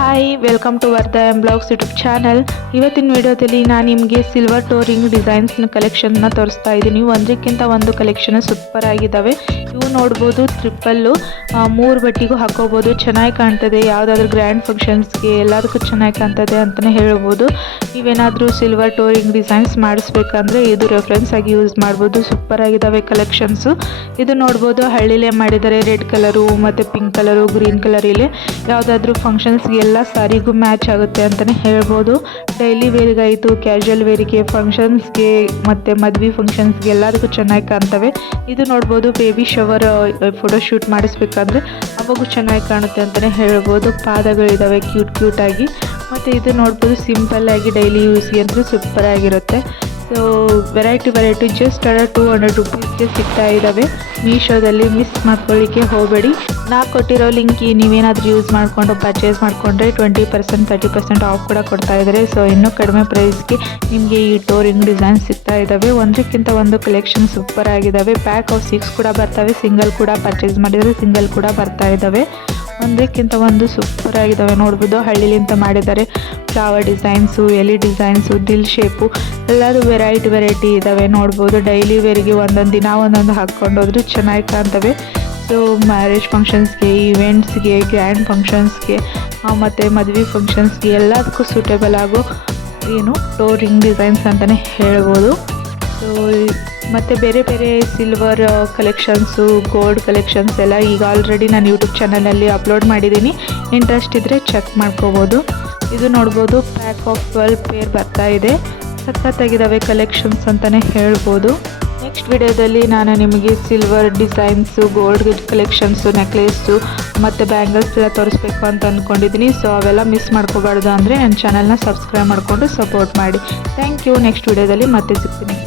Hi, welcome to Vardha M blogs YouTube channel. ಇವತ್ತಿನ ವಿಡಿಯೋದಲ್ಲಿ ನಾನು ನಿಮಗೆ ಸಿಲ್ವರ್ ಟೋರಿಂಗ್ ಡಿಸೈನ್ಸ್ನ ಕಲೆಕ್ಷನ್ನ ತೋರಿಸ್ತಾ ಇದ್ದೀನಿ. ಒಂದಕ್ಕಿಂತ ಒಂದು ಕಲೆಕ್ಷನ್ ಸೂಪರ್ ಆಗಿದ್ದಾವೆ. ಇವು ನೋಡ್ಬೋದು, ಟ್ರಿಪ್ಪಲ್ಲು 3 ಬಟ್ಟೆಗೂ ಹಾಕೋಬೋದು, ಚೆನ್ನಾಗಿ ಕಾಣ್ತದೆ. ಯಾವುದಾದ್ರೂ ಗ್ರ್ಯಾಂಡ್ ಫಂಕ್ಷನ್ಸ್ಗೆ ಎಲ್ಲದಕ್ಕೂ ಚೆನ್ನಾಗಿ ಕಾಣ್ತದೆ ಅಂತಲೇ ಹೇಳ್ಬೋದು. ನೀವೇನಾದರೂ ಸಿಲ್ವರ್ ಟೋರಿಂಗ್ ಡಿಸೈನ್ಸ್ ಮಾಡಿಸ್ಬೇಕಂದ್ರೆ ಇದು ರೆಫರೆನ್ಸ್ ಆಗಿ ಯೂಸ್ ಮಾಡ್ಬೋದು. ಸೂಪರ್ ಆಗಿದ್ದಾವೆ ಕಲೆಕ್ಷನ್ಸು. ಇದು ನೋಡ್ಬೋದು, ಹಳ್ಳಿಲೇ ಮಾಡಿದ್ದಾರೆ. ರೆಡ್ ಕಲರು ಮತ್ತು ಪಿಂಕ್ ಕಲರು, ಗ್ರೀನ್ ಕಲರ್ ಇಲ್ಲಿ ಯಾವುದಾದ್ರೂ ಫಂಕ್ಷನ್ಸ್ಗೆ ಎಲ್ಲ ಸಾರಿಗೂ ಮ್ಯಾಚ್ ಆಗುತ್ತೆ ಅಂತಲೇ ಹೇಳ್ಬೋದು. ಡೈಲಿ ವೇರ್ಗಾಯಿತು, ಕ್ಯಾಶುವಲ್ ವೇರಿಗೆ, ಫಂಕ್ಷನ್ಸ್ಗೆ ಮತ್ತು ಮದುವೆ ಫಂಕ್ಷನ್ಸ್ಗೆ ಎಲ್ಲದಕ್ಕೂ ಚೆನ್ನಾಗಿ ಕಾಣ್ತವೆ. ಇದು ನೋಡ್ಬೋದು, ಬೇಬಿ ಶವರ್ ಫೋಟೋಶೂಟ್ ಮಾಡಿಸ್ಬೇಕಂದ್ರೆ ಅವಾಗೂ ಚೆನ್ನಾಗಿ ಕಾಣುತ್ತೆ ಅಂತಲೇ ಹೇಳ್ಬೋದು. ಪಾದಗಳಿದ್ದಾವೆ ಕ್ಯೂಟಾಗಿ. ಮತ್ತು ಇದು ನೋಡ್ಬೋದು, ಸಿಂಪಲ್ಲಾಗಿ ಡೈಲಿ ಯೂಸ್ಗೆ ಅಂತೂ ಸೂಪರ್ ಆಗಿರುತ್ತೆ. ಸೊ ವೆರೈಟಿ ಜಸ್ಟ್ 200 ರುಪೀಸ್ಗೆ ಸಿಗ್ತಾ ಇದ್ದಾವೆ. ಮೀಶೋದಲ್ಲಿ ಮಿಸ್ ಮಾಡ್ಕೊಳ್ಳಿಕ್ಕೆ ಹೋಗಬೇಡಿ. ನಾ ಕೊಟ್ಟಿರೋ ಲಿಂಕ್ ನೀವೇನಾದರೂ ಯೂಸ್ ಮಾಡಿಕೊಂಡು ಪರ್ಚೇಸ್ ಮಾಡಿಕೊಂಡ್ರೆ 20% 30% ಆಫ್ ಕೂಡ ಕೊಡ್ತಾ ಇದ್ದಾರೆ. ಸೊ ಇನ್ನೂ ಕಡಿಮೆ ಪ್ರೈಸ್ಗೆ ನಿಮಗೆ ಈ ಟೋರಿಂಗ್ ಡಿಸೈನ್ ಸಿಗ್ತಾ ಇದ್ದಾವೆ. ಒಂದಕ್ಕಿಂತ ಒಂದು ಕಲೆಕ್ಷನ್ ಸೂಪರ್ ಆಗಿದ್ದಾವೆ. ಪ್ಯಾಕ್ ಆಫ್ 6 ಕೂಡ ಬರ್ತವೆ. ಸಿಂಗಲ್ ಕೂಡ ಪರ್ಚೇಸ್ ಮಾಡಿದರೆ ಸಿಂಗಲ್ ಕೂಡ ಬರ್ತಾ ಇದ್ದಾವೆ. ಒಂದಕ್ಕಿಂತ ಒಂದು ಸೂಪರ್ ಆಗಿದ್ದಾವೆ. ನೋಡ್ಬೋದು, ಹಳ್ಳಿಲಿಂತ ಮಾಡಿದ್ದಾರೆ. ಫ್ಲವರ್ ಡಿಸೈನ್ಸು, ಎಲೆ ಡಿಸೈನ್ಸು, ದಿಲ್ ಶೇಪು ಎಲ್ಲರೂ ವೆರೈಟಿ ಇದ್ದಾವೆ. ನೋಡ್ಬೋದು, ಡೈಲಿ ವೇರಿಗೆ ಒಂದೊಂದು ದಿನ ಒಂದೊಂದು ಹಾಕ್ಕೊಂಡೋದ್ರೂ ಚೆನ್ನಾಗಿ ಕಾಣ್ತವೆ. ಸೊ ಮ್ಯಾರೇಜ್ ಫಂಕ್ಷನ್ಸ್ಗೆ, ಇವೆಂಟ್ಸ್ಗೆ, ಗ್ರ್ಯಾಂಡ್ ಫಂಕ್ಷನ್ಸ್ಗೆ ಮತ್ತು ಮದುವೆ ಫಂಕ್ಷನ್ಸ್ಗೆ ಎಲ್ಲದಕ್ಕೂ ಸೂಟೇಬಲ್ ಆಗೋ ಟೋರಿಂಗ್ ಡಿಸೈನ್ಸ್ ಅಂತಲೇ ಹೇಳ್ಬೋದು. ಸೊ ಮತ್ತು ಬೇರೆ ಸಿಲ್ವರ್ ಕಲೆಕ್ಷನ್ಸು, ಗೋಲ್ಡ್ ಕಲೆಕ್ಷನ್ಸ್ ಎಲ್ಲ ಈಗ ಆಲ್ರೆಡಿ ನಾನು ಯೂಟ್ಯೂಬ್ ಚಾನಲಲ್ಲಿ ಅಪ್ಲೋಡ್ ಮಾಡಿದ್ದೀನಿ. ಇಂಟ್ರೆಸ್ಟ್ ಇದ್ದರೆ ಚೆಕ್ ಮಾಡ್ಕೋಬೋದು. ಇದು ನೋಡ್ಬೋದು, ಪ್ಯಾಕ್ ಆಫ್ 12 ಪೇರ್ ಬರ್ತಾ ಇದೆ. ಸಖತ್ತಾಗಿದ್ದಾವೆ ಕಲೆಕ್ಷನ್ಸ್ ಅಂತಲೇ ಹೇಳ್ಬೋದು. ನೆಕ್ಸ್ಟ್ ವಿಡಿಯೋದಲ್ಲಿ ನಾನು ನಿಮಗೆ silver designs, gold collections, necklace ಮತ್ತು ಬ್ಯಾಂಗಲ್ಸ್ ಎಲ್ಲ ತೋರಿಸ್ಬೇಕು ಅಂತ ಅಂದ್ಕೊಂಡಿದ್ದೀನಿ. ಸೊ ಅವೆಲ್ಲ ಮಿಸ್ ಮಾಡ್ಕೋಬಾರ್ದು ಅಂದರೆ ನನ್ನ ಚಾನಲ್ನ ಸಬ್ಸ್ಕ್ರೈಬ್ ಮಾಡಿಕೊಂಡು ಸಪೋರ್ಟ್ ಮಾಡಿ. Thank you. ನೆಕ್ಸ್ಟ್ ವಿಡಿಯೋದಲ್ಲಿ ಮತ್ತೆ ಸಿಗ್ತೀನಿ.